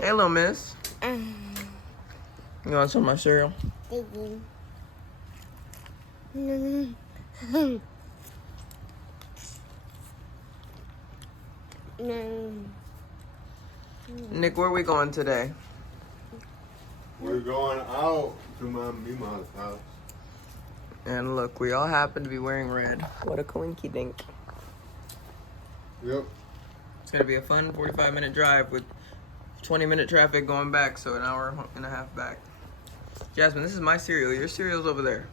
Hey, little miss. You want some of my cereal? Nick, where are we going today? We're going out to my Memas house. And look, we all happen to be wearing red. What a coinky dink. Yep. It's gonna be a fun 45-minute drive with 20-minute traffic going back, so an hour and a half back. Jasmine, this is my cereal. Your cereal's over there.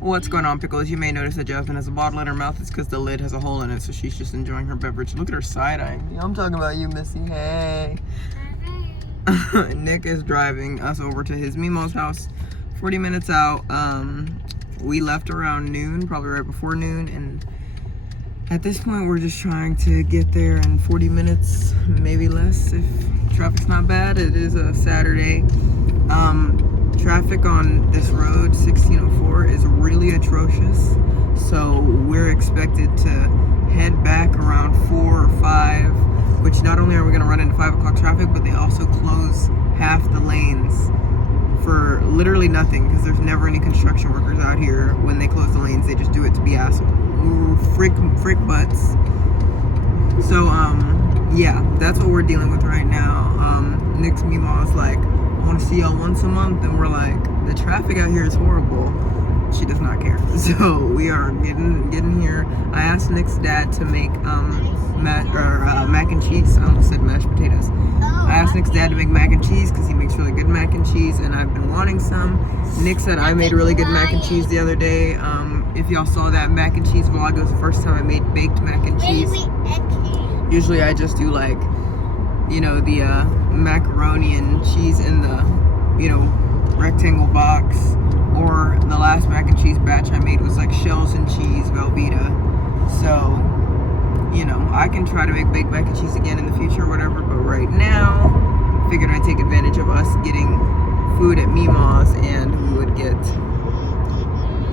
What's going on, Pickles? You may notice that Jasmine has a bottle in her mouth. It's because the lid has a hole in it, so she's just enjoying her beverage. Look at her side-eyeing me. I'm talking about you, Missy. Hey. Nick is driving us over to his Memas house. 40 minutes out. We left around noon, probably right before noon, and at this point we're just trying to get there in 40 minutes, maybe less if traffic's not bad. It is a Saturday. Traffic on this road, 1604, is really atrocious, so we're expected to head back around 4 or 5, which not only are we going to run into 5 o'clock traffic, but they also close half the lanes for literally nothing, because there's never any construction workers out here. When they close the lanes, they just do it to be assholes. Frick butts. So yeah, that's what we're dealing with right now. Nick's Memas like, I want to see y'all once a month, and we're like, the traffic out here is horrible. She does not care. So we are getting here. I asked Nick's dad to make mac and cheese. I almost said mashed potatoes. I asked Nick's dad to make mac and cheese because he makes really good mac and cheese, and I've been wanting some. Nick said I made really good mac and cheese the other day. If y'all saw that mac and cheese vlog, it was the first time I made baked mac and cheese. Usually I just do like, you know, the macaroni and cheese in the, you know, rectangle box. Or the last mac and cheese batch I made was like shells and cheese, Velveeta. So, you know, I can try to make baked mac and cheese again in the future or whatever, but right now, figured I'd take advantage of us getting food at Memas, and we would get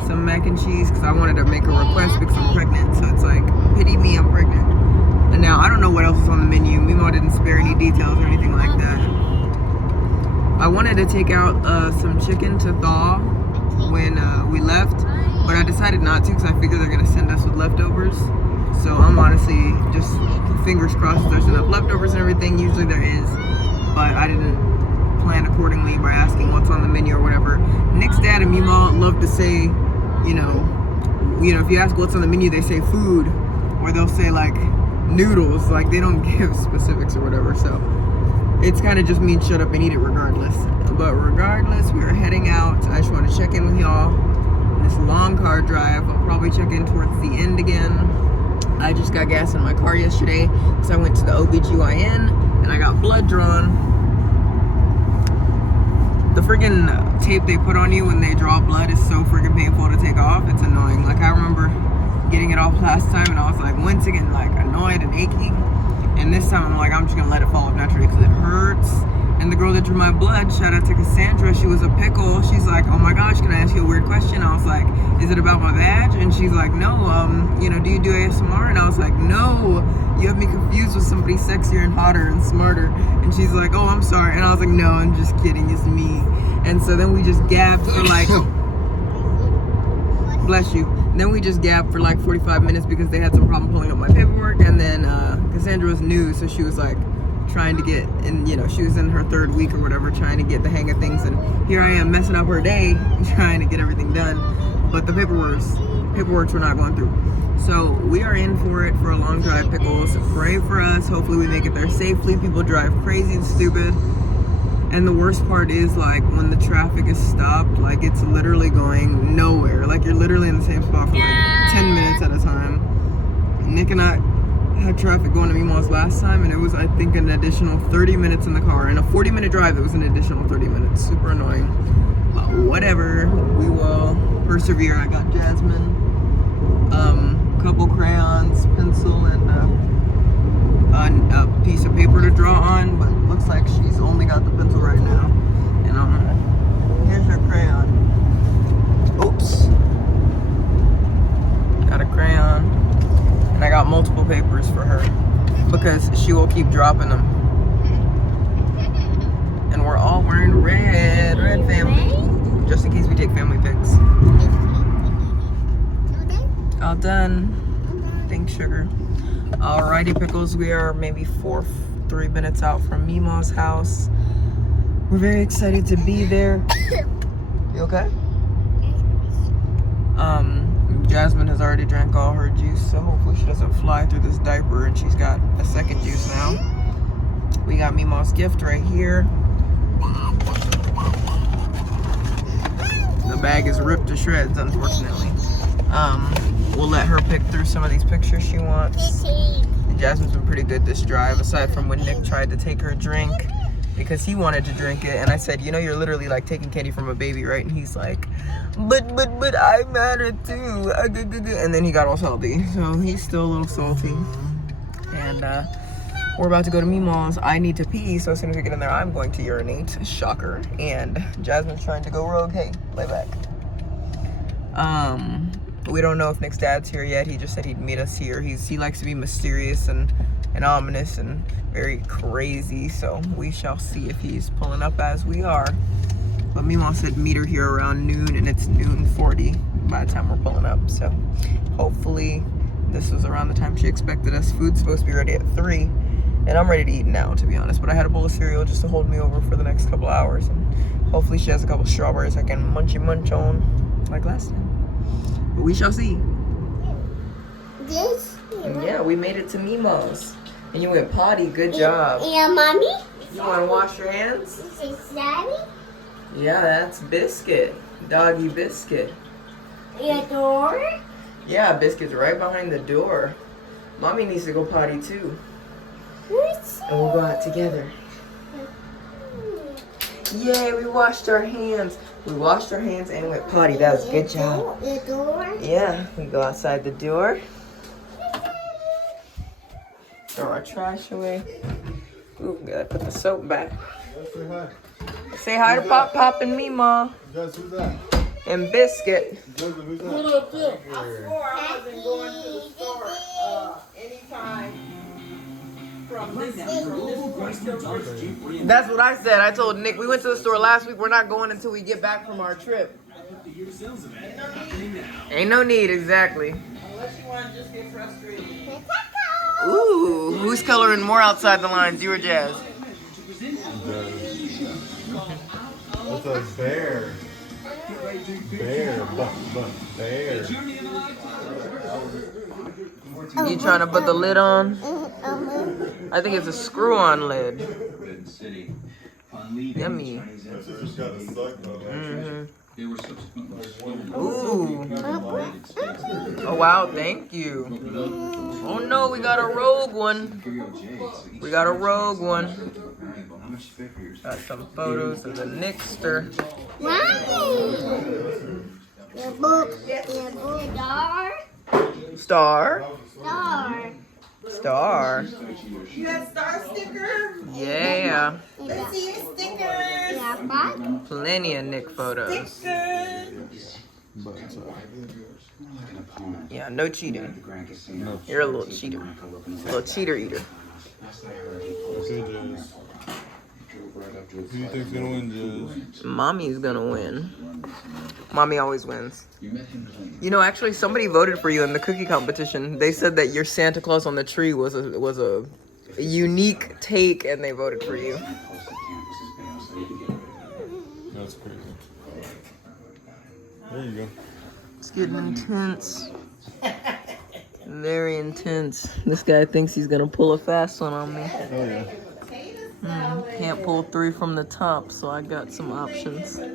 some mac and cheese, because I wanted to make a request because I'm pregnant, so it's like, pity me, I'm pregnant. And now, I don't know what else is on the menu. Mima didn't spare any details or anything like that. I wanted to take out some chicken to thaw when we left, but I decided not to because I figured they're going to send us with leftovers. So I'm honestly just fingers crossed there's enough leftovers and everything. Usually there is, but I didn't plan accordingly by asking what's on the menu or whatever. Nick's dad and Mima love to say, you know, if you ask what's on the menu, they say food, or they'll say like noodles. Like they don't give specifics or whatever. So it's kind of just means shut up and eat it regardless. But regardless, we are heading out. I just want to check in with y'all. This long car drive. I'll probably check in towards the end again. I just got gas in my car yesterday, so I went to the OBGYN and I got blood drawn. The freaking tape they put on you when they draw blood is so freaking painful to take off. It's annoying. Like I remember getting it off last time and I was like once again like annoyed and aching. And this time I'm like, I'm just gonna let it fall off naturally because it hurts. And the girl that drew my blood, shout out to Cassandra, she was a pickle. She's like, oh my gosh, can I ask you a weird question? I was like, is it about my vag? And she's like, no, you know, do you do ASMR? And I was like, no, you have me confused with somebody sexier and hotter and smarter. And she's like, oh, I'm sorry. And I was like, no, I'm just kidding, it's me. And so then we just gabbed for like, bless you. Then we just gabbed for like 45 minutes because they had some problem pulling up my paperwork. And then Cassandra was new, so she was like trying to get, and you know, she was in her 3rd week or whatever, trying to get the hang of things. And here I am messing up her day, trying to get everything done. But the paperwork's we're not going through. So we are in for it for a long drive, Pickles. Pray for us. Hopefully we make it there safely. People drive crazy and stupid. And the worst part is like when the traffic is stopped, like it's literally going nowhere. Like you're literally in the same spot for like 10 minutes at a time. Nick and I had traffic going to Memas last time, and it was I think an additional 30 minutes in the car. In a 40-minute drive, it was an additional 30 minutes. Super annoying. But whatever, we will persevere. I got Jasmine a couple crayons, pencil, and a piece of paper to draw on, but it looks like she's only got the pencil right now. And here's her crayon. Oops. Got a crayon. And I got multiple papers for her. because she will keep dropping them. And we're all wearing red family, just in case we take family pics. All done. Thanks, sugar. Alrighty, pickles. We are maybe 3 minutes out from Memas' house. We're very excited to be there. You okay? Jasmine has already drank all her juice, so hopefully she doesn't fly through this diaper, and she's got a second juice now. We got Memas' gift right here. The bag is ripped to shreds, unfortunately. We'll let her pick through some of these pictures she wants. And Jasmine's been pretty good this drive, aside from when Nick tried to take her drink because he wanted to drink it, and I said, you know, you're literally like taking candy from a baby, right? And he's like, but I matter too. And then he got all salty, so he's still a little salty. And we're about to go to Memas'. I need to pee, so as soon as we get in there, I'm going to urinate. Shocker. And Jasmine's trying to go rogue. Hey, lay back. We don't know if Nick's dad's here yet. He just said he'd meet us here. He likes to be mysterious and ominous and very crazy, so we shall see if he's pulling up as we are. But Memas said meet her here around noon, and it's noon 40 by the time we're pulling up, so hopefully this was around the time she expected us. Food's supposed to be ready at 3, and I'm ready to eat now, to be honest, but I had a bowl of cereal just to hold me over for the next couple hours, and hopefully she has a couple strawberries I can munch on like last time. But we shall see. And yeah, we made it to Memas'. And you went potty, good job. Yeah, mommy? You wanna wash your hands? Is it Daddy? Yeah, that's Biscuit. Doggy Biscuit. Your door? Yeah, Biscuit's right behind the door. Mommy needs to go potty too. And we'll go out together. Yay, we washed our hands. We washed our hands and went potty. That was a good job. Your door? Yeah, we go outside the door. Throw our trash away. Ooh, gotta put the soap back. Say hi. Say hi to Pop and Memas. Jess, who's that? And Biscuit. Joseph, who's that? I swore I wasn't going to the store anytime from this. That's what I said. I told Nick, we went to the store last week. We're not going until we get back from our trip. Ain't no need, exactly. Unless you want to just get frustrated. Ooh, who's coloring more outside the lines, you or Jazz? That's a bear. Bear. Bear. You trying to put the lid on? I think it's a screw-on lid. Yummy. Ooh. Oh wow, thank you. Oh no, we got a rogue one. We got a rogue one. Got some photos of the Nickster. Star. Star. You got star sticker? Yeah. Let's see your stickers. Plenty of Nick photos. Stickers. Yeah, no cheating. You're a little cheater. A little cheater eater. Who do you think's gonna win, Jess? Mommy's gonna win. Mommy always wins. You know, actually, somebody voted for you in the cookie competition. They said that your Santa Claus on the tree was a unique take, and they voted for you. That's crazy. There you go. It's getting intense. Very intense. This guy thinks he's gonna pull a fast one on me. Oh yeah. Can't pull 3 from the top, so I got some options. I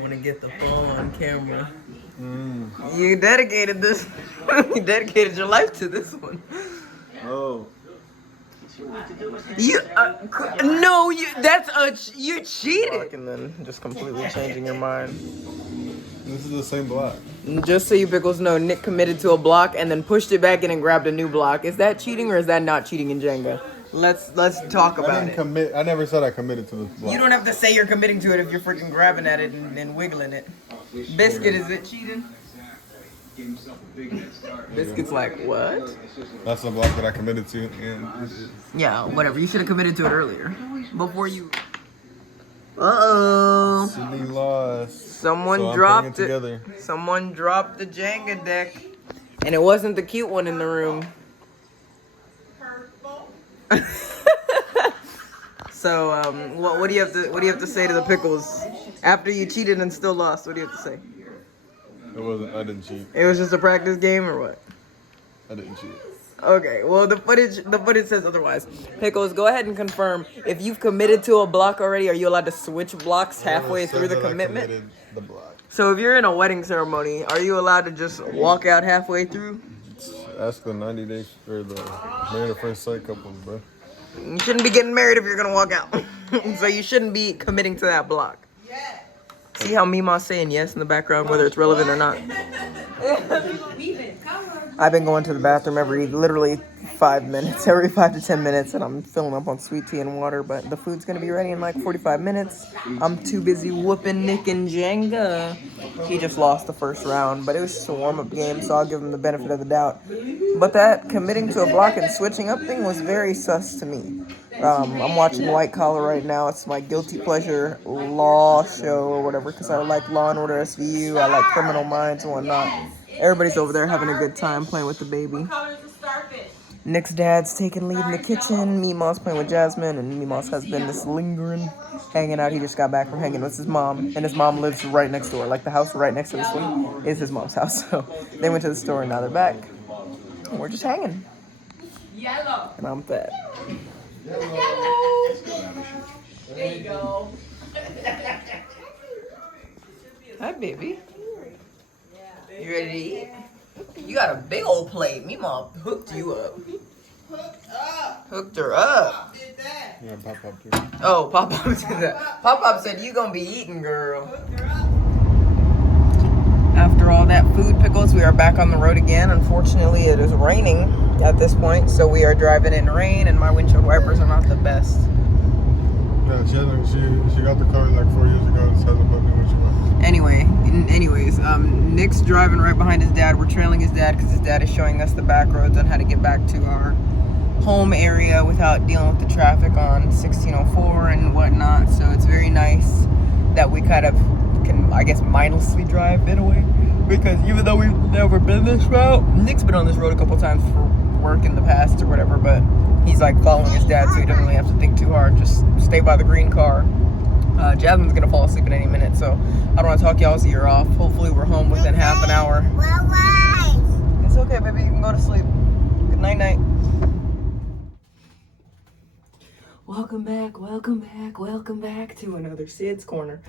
want to get the phone on camera. You dedicated this. You dedicated your life to this one. Oh. You no, you cheated. And then just completely changing your mind. This is the same block. Just so you pickles know, Nick committed to a block and then pushed it back in and grabbed a new block. Is that cheating or is that not cheating in Jenga? Let's talk about I didn't it. commit. I never said I committed to this block. You don't have to say you're committing to it if you're freaking grabbing at it and wiggling it. Biscuit, is it cheating? Biscuit's like, what? That's the block that I committed to, and Yeah, whatever. You should have committed to it earlier. Before you... Uh-oh. Sidney lost. Someone So I'm dropped putting it. together. Someone dropped the Jenga deck. And it wasn't the cute one in the room. So, what do you have to say to the pickles after you cheated and still lost? What do you have to say? It wasn't. I didn't cheat. It was just a practice game, or what? I didn't cheat. Okay. Well, the footage says otherwise. Pickles, go ahead and confirm if you've committed to a block already. Are you allowed to switch blocks halfway through the commitment? I committed the block. So, if you're in a wedding ceremony, are you allowed to just walk out halfway through? Ask the 90 days or the married at first sight couples, bro. You shouldn't be getting married if you're gonna walk out. So you shouldn't be committing to that block. See how Memas saying yes in the background, whether it's relevant or not. I've been going to the bathroom every literally 5 minutes, every 5 to 10 minutes, and I'm filling up on sweet tea and water. But the food's gonna be ready in like 45 minutes. I'm too busy whooping Nick and Jenga. He just lost the first round, but it was just a warm-up game, so I'll give him the benefit of the doubt. But that committing to a block and switching up thing was very sus to me. I'm watching White Collar right now. It's my guilty pleasure law show or whatever, because I like Law and Order SVU. I like Criminal Minds and whatnot. Everybody's over there having a good time playing with the baby. Nick's dad's taking lead in the kitchen. Memas playing with Jasmine, and Memas has been just lingering, hanging out. He just got back from hanging with his mom, and his mom lives right next door. Like the house right next to this one is his mom's house. So they went to the store, and now they're back. And we're just hanging. And I'm fat. There you go. Hi, baby. You ready to eat? You got a big old plate. Mima hooked you up. Hooked her up. Yeah, Pop too. Oh, Pop-Pop did that. Pop-Pop said, you gonna be eating, girl. After all that food, Pickles, we are back on the road again. Unfortunately, it is raining at this point, so we are driving in rain, and my windshield wipers are not the best. Yeah, she got the car like 4 years ago. It hasn't put new windshield wipers. Anyways, Nick's driving right behind his dad. We're trailing his dad because his dad is showing us the back roads on how to get back to our home area without dealing with the traffic on 1604 and whatnot. So it's very nice that we kind of can, I guess, mindlessly drive in a way. Because even though we've never been this route, Nick's been on this road a couple times for work in the past or whatever, but he's like following his dad, so he doesn't really have to think too hard. Just stay by the green car. Jasmine's gonna fall asleep in any minute, so I don't want to talk y'all's ear off. Hopefully we're home within half an hour. It's okay, baby. You can go to sleep. Good night. Welcome back to another Sid's Corner.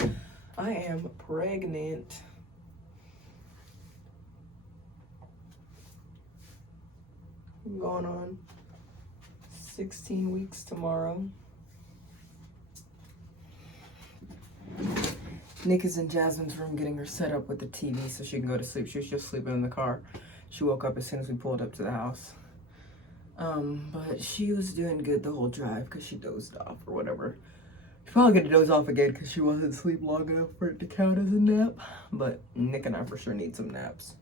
I am pregnant. I'm going on 16 weeks tomorrow. Nick is in Jasmine's room getting her set up with the TV so she can go to sleep. She was just sleeping in the car. She woke up as soon as we pulled up to the house. But she was doing good the whole drive because she dozed off or whatever. She's probably gonna doze off again because she wasn't asleep long enough for it to count as a nap. But Nick and I for sure need some naps.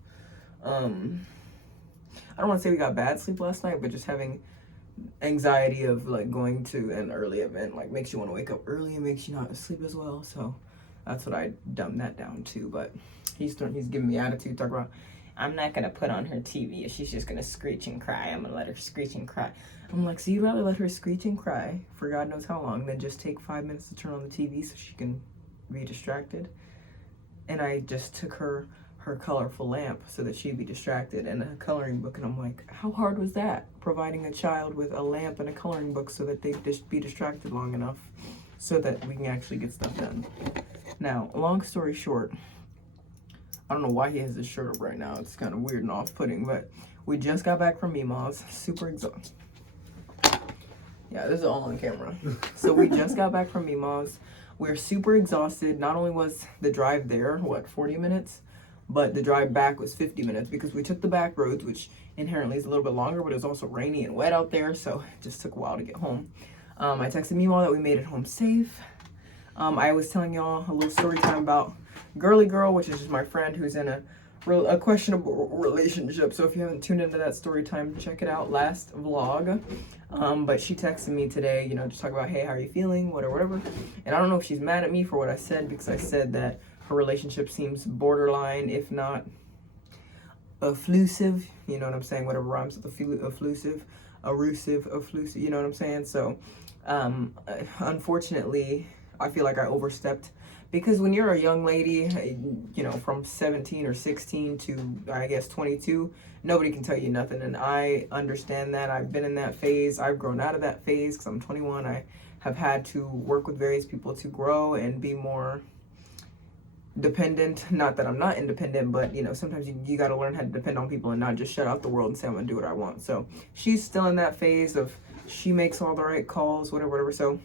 I don't want to say we got bad sleep last night, but just having anxiety of like going to an early event like makes you want to wake up early and makes you not sleep as well. So that's what I dumbed that down to. But he's giving me attitude, talking about, I'm not gonna put on her TV. She's just gonna screech and cry. I'm gonna let her screech and cry. I'm like, so you'd rather let her screech and cry for God knows how long than just take 5 minutes to turn on the TV so she can be distracted? And I just took her colorful lamp so that she'd be distracted and a coloring book, and I'm like, how hard was that? Providing a child with a lamp and a coloring book so that they'd just be distracted long enough so that we can actually get stuff done. Now, long story short, I don't know why he has this shirt up right now. It's kind of weird and off-putting, but we just got back from Memas, super exhausted. Yeah, this is all on camera. So we just got back from Memas. We're super exhausted. Not only was the drive there, 40 minutes? But the drive back was 50 minutes because we took the back roads, which inherently is a little bit longer, but it was also rainy and wet out there, so it just took a while to get home. I texted Mima that we made it home safe. I was telling y'all a little story time about Girly Girl, which is just my friend who's in a a questionable relationship. So if you haven't tuned into that story time, check it out. Last vlog. But she texted me today, you know, just talk about, hey, how are you feeling? Whatever. And I don't know if she's mad at me for what I said, because I said that her relationship seems borderline, if not efflusive. You know what I'm saying? Whatever rhymes with efflusive, efflusive. You know what I'm saying? So, unfortunately, I feel like I overstepped. Because when you're a young lady, you know, from 17 or 16 to, I guess, 22, nobody can tell you nothing. And I understand that. I've been in that phase. I've grown out of that phase because I'm 21. I have had to work with various people to grow and be more dependent. Not that I'm not independent, but, you know, sometimes you got to learn how to depend on people and not just shut out the world and say I'm going to do what I want. So she's still in that phase of she makes all the right calls, whatever. So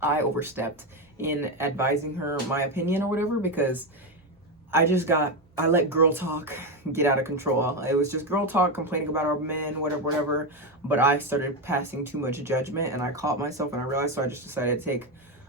I overstepped in advising her my opinion or whatever, because I let girl talk get out of control. It was just girl talk, complaining about our men, whatever, but I started passing too much judgment, and I caught myself, and I realized, so I just decided to take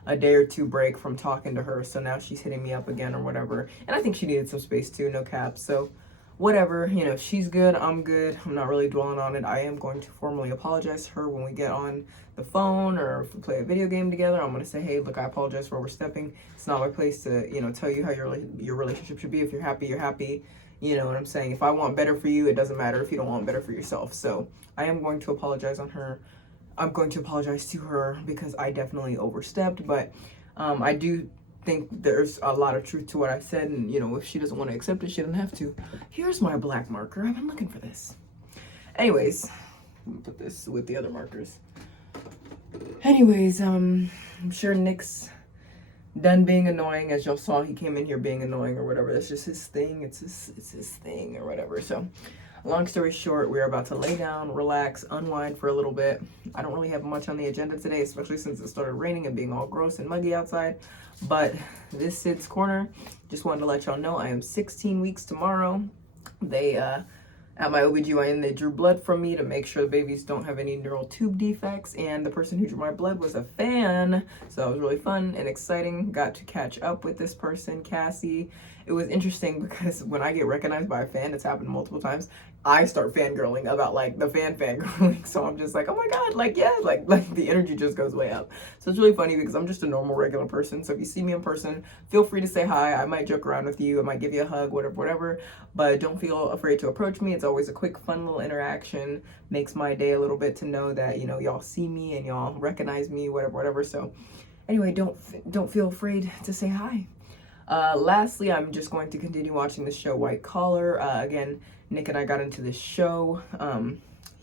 a day or two break from talking to her. So now she's hitting me up again or whatever, and I think she needed some space too, no cap. So whatever, you know, she's good, I'm good. I'm not really dwelling on it. I am going to formally apologize to her when we get on the phone, or if we play a video game together. I'm going to say, hey, look, I apologize for overstepping. It's not my place to, you know, tell you how your relationship should be. If you're happy, you're happy. You know what I'm saying? If I want better for you, it doesn't matter if you don't want better for yourself. So I am going to apologize on her. I'm going to apologize to her because I definitely overstepped, but I do think there's a lot of truth to what I said, and, you know, if she doesn't want to accept it, she doesn't have to. Here's my black marker. I've been looking for this. Anyways, I'm gonna put this with the other markers. Anyways, I'm sure Nick's done being annoying. As y'all saw, he came in here being annoying or whatever. That's just his thing. It's his thing or whatever. So long story short, we're about to lay down, relax, unwind for a little bit. I don't really have much on the agenda today, especially since it started raining and being all gross and muggy outside. But this Sid's Corner, just wanted to let y'all know I am 16 weeks tomorrow. They, at my OBGYN, they drew blood from me to make sure the babies don't have any neural tube defects. And the person who drew my blood was a fan. So that was really fun and exciting. Got to catch up with this person, Cassie. It was interesting because when I get recognized by a fan, it's happened multiple times, I start fangirling about, like, the fangirling. So I'm just like, oh my God, like, yeah, like the energy just goes way up. So it's really funny because I'm just a normal, regular person. So if you see me in person, feel free to say hi. I might joke around with you. I might give you a hug, whatever. But don't feel afraid to approach me. It's always a quick, fun little interaction. Makes my day a little bit to know that, you know, y'all see me and y'all recognize me, whatever. So anyway, don't feel afraid to say hi. Lastly, I'm just going to continue watching the show White Collar. Again, Nick and I got into this show.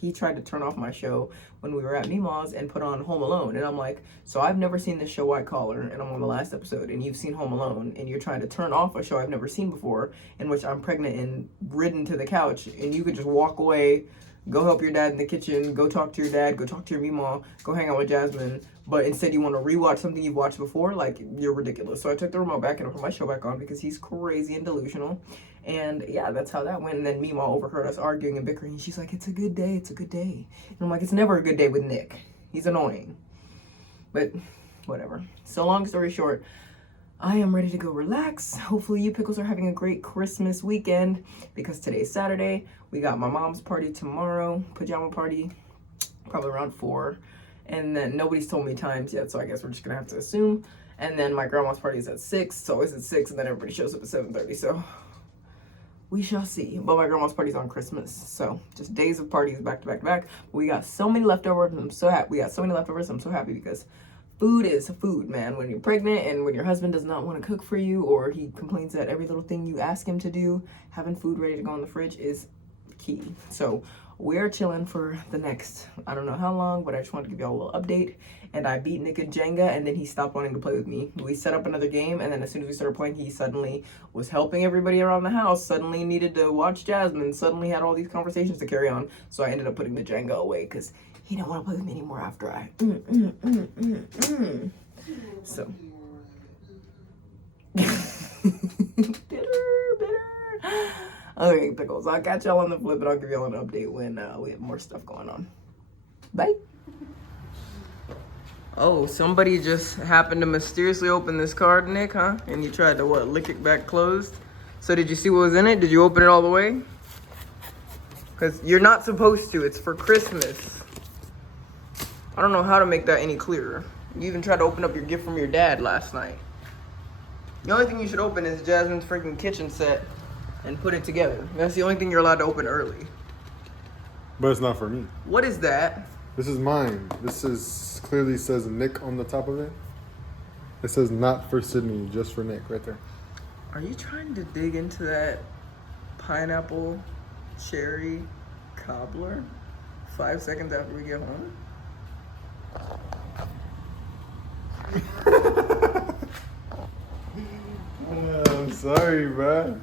He tried to turn off my show when we were at Memas and put on Home Alone. And I'm like, so I've never seen this show White Collar, and I'm on the last episode, and you've seen Home Alone, and you're trying to turn off a show I've never seen before, in which I'm pregnant and ridden to the couch, and you could just walk away, go help your dad in the kitchen, go talk to your dad, go talk to your Mima, go hang out with Jasmine, but instead you want to rewatch something you've watched before. Like, you're ridiculous. So I took the remote back and I put my show back on because he's crazy and delusional. And yeah, that's how that went. And then Mima overheard us arguing and bickering. She's like, it's a good day, it's a good day. And I'm like, it's never a good day with Nick. He's annoying. But whatever. So long story short, I am ready to go relax. Hopefully you pickles are having a great Christmas weekend, because today's Saturday. We got my mom's party tomorrow, pajama party, probably around 4. And then nobody's told me times yet, so I guess we're just gonna have to assume. And then my grandma's party is at 6, so it's at 6, and then everybody shows up at 7:30, so we shall see. But my grandma's party's on Christmas, so just days of parties back to back to back. We got so many leftovers, and I'm so happy. I'm so happy because food is food, man. When you're pregnant and when your husband does not want to cook for you, or he complains that every little thing you ask him to do, having food ready to go in the fridge is key. So we're chilling for the next, I don't know how long, but I just wanted to give y'all a little update. And I beat Nick at Jenga, and then he stopped wanting to play with me. We set up another game, and then as soon as we started playing, he suddenly was helping everybody around the house, suddenly needed to watch Jasmine, suddenly had all these conversations to carry on. So I ended up putting the Jenga away because he didn't want to play with me anymore after I So bitter. Okay, pickles, I'll catch y'all on the flip, and I'll give y'all an update when we have more stuff going on. Bye. Oh, somebody just happened to mysteriously open this card, Nick, huh? And you tried to, what, lick it back closed? So did you see what was in it? Did you open it all the way? Because you're not supposed to. It's for Christmas. I don't know how to make that any clearer. You even tried to open up your gift from your dad last night. The only thing you should open is Jasmine's freaking kitchen set and put it together. That's the only thing you're allowed to open early. But it's not for me. What is that? This is mine. This is clearly says Nick on the top of it. It says not for Sidney, just for Nick right there. Are you trying to dig into that pineapple cherry cobbler 5 seconds after we get home? I'm sorry, bro.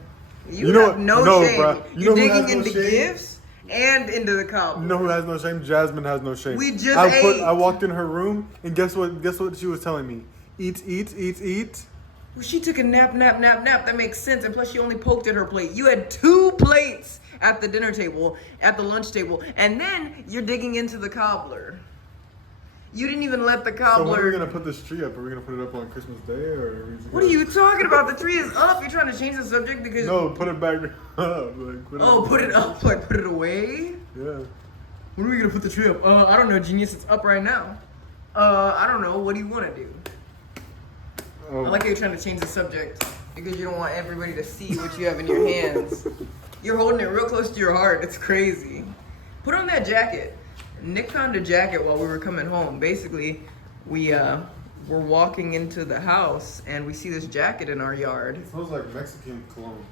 You know have no shame. Bro. You're who has digging no into shame? Gifts and into the cobbler. You know who has no shame? Jasmine has no shame. We just ate. I walked in her room and guess what? Guess what she was telling me? Eat, eat, eat, eat. Well, she took a nap. That makes sense. And plus, she only poked at her plate. You had 2 plates at the dinner table, at the lunch table, and then you're digging into the cobbler. You didn't even let the cobbler. So when are we gonna put this tree up? Are we gonna put it up on Christmas Day or? What are you talking about? The tree is up. You're trying to change the subject because. No, put it back up. Put it up. Like put it away. Yeah. When are we gonna put the tree up? I don't know, genius. It's up right now. I don't know. What do you want to do? Oh. I like how you're trying to change the subject because you don't want everybody to see what you have in your hands. You're holding it real close to your heart. It's crazy. Put on that jacket. Nick found a jacket while we were coming home. Basically, we were walking into the house and we see this jacket in our yard. It smells like Mexican cologne.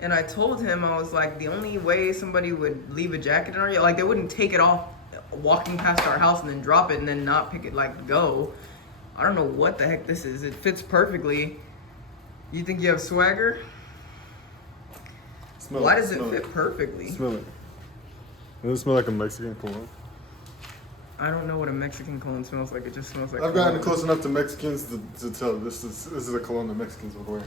And I told him, I was like, the only way somebody would leave a jacket in our yard, like they wouldn't take it off walking past our house and then drop it and then not pick it, like go. I don't know what the heck this is. It fits perfectly. You think you have swagger? Why does it fit perfectly? Smell it. Does it smell like a Mexican cologne? I don't know what a Mexican cologne smells like. It just smells like I've gotten cologne. close enough to Mexicans to tell this is a cologne that Mexicans would wear.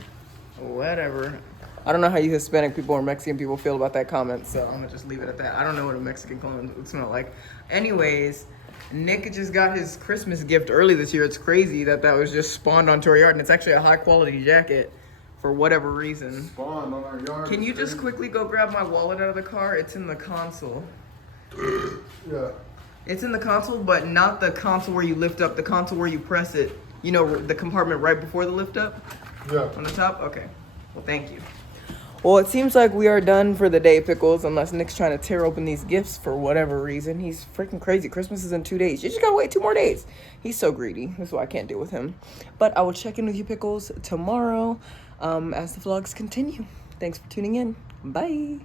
Whatever. I don't know how you Hispanic people or Mexican people feel about that comment, so I'm gonna just leave it at that. I don't know what a Mexican cologne would smell like. Anyways, Nick just got his Christmas gift early this year. It's crazy that was just spawned onto our yard, and it's actually a high quality jacket for whatever reason. Spawned on our yard. Can you just quickly go grab my wallet out of the car? It's in the console. Yeah. It's in the console, but not the console where you lift up, the console where you press it. You know, the compartment right before the lift up? Yeah. On the top? Okay. Well, thank you. Well, it seems like we are done for the day, Pickles, unless Nick's trying to tear open these gifts for whatever reason. He's freaking crazy. Christmas is in 2 days. You just gotta wait 2 more days. He's so greedy. That's why I can't deal with him. But I will check in with you, Pickles, tomorrow as the vlogs continue. Thanks for tuning in. Bye.